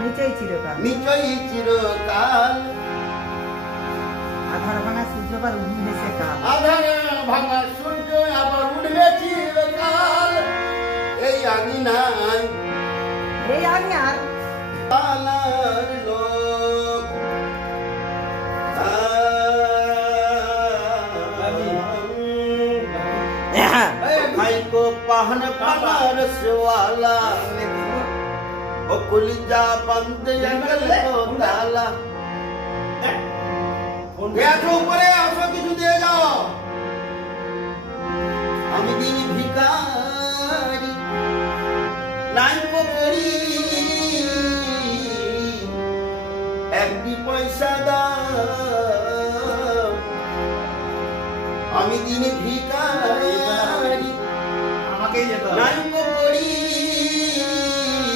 নিচেই চিরকাল নিচয়ই চিরকাল আধার ভাঙা সূর্য আবার উঠবে সে কাল আধারে ভাঙা সূর্য আবার উঠবে চিরকাল এই আঙিনায় এই আমি আর পালার লোক ভাইকো পাহন পালার সেওয়ালা ও কুলিজা বন্ধ জঙ্গল কো তালা দেখো উপরে আসো কিছু দিয়ে যাও আমি দিন ভিখারি নাই করি একটি পয়সা দাও আমি দিন ভিখারি আমাকেই যেতে হবে। নাই